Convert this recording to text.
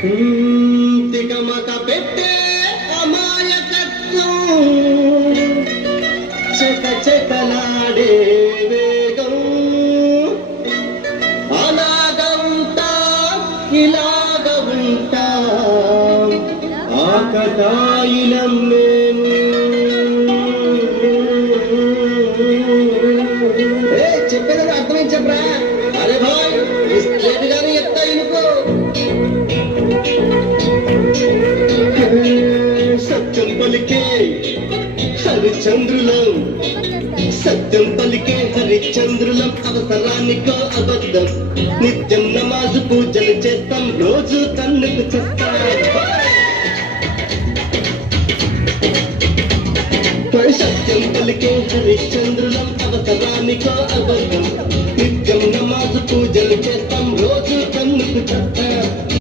తికమక పెట్టే అమాయకత్వం చెక చెకలాడే వేగం అలాగ ఉంటా ఇలాగ ఉంటా ఆకతాయిలం మేము చెప్పేది అర్థమైంది చెప్పరా అరే భాయ్ స్ట్రేట్ గానే చెప్తా ఇనుకో సత్యం పలికే హరిచంద్రులం సత్యం పలికే హరిచంద్రులం అవసరానికో అబద్ధం నిత్యం నమాజు పూజలు చేస్తాం రోజు కన్నుకు చేస్తాం సత్యం పలికే హరిచంద్రులం అవసరానికో అబద్ధం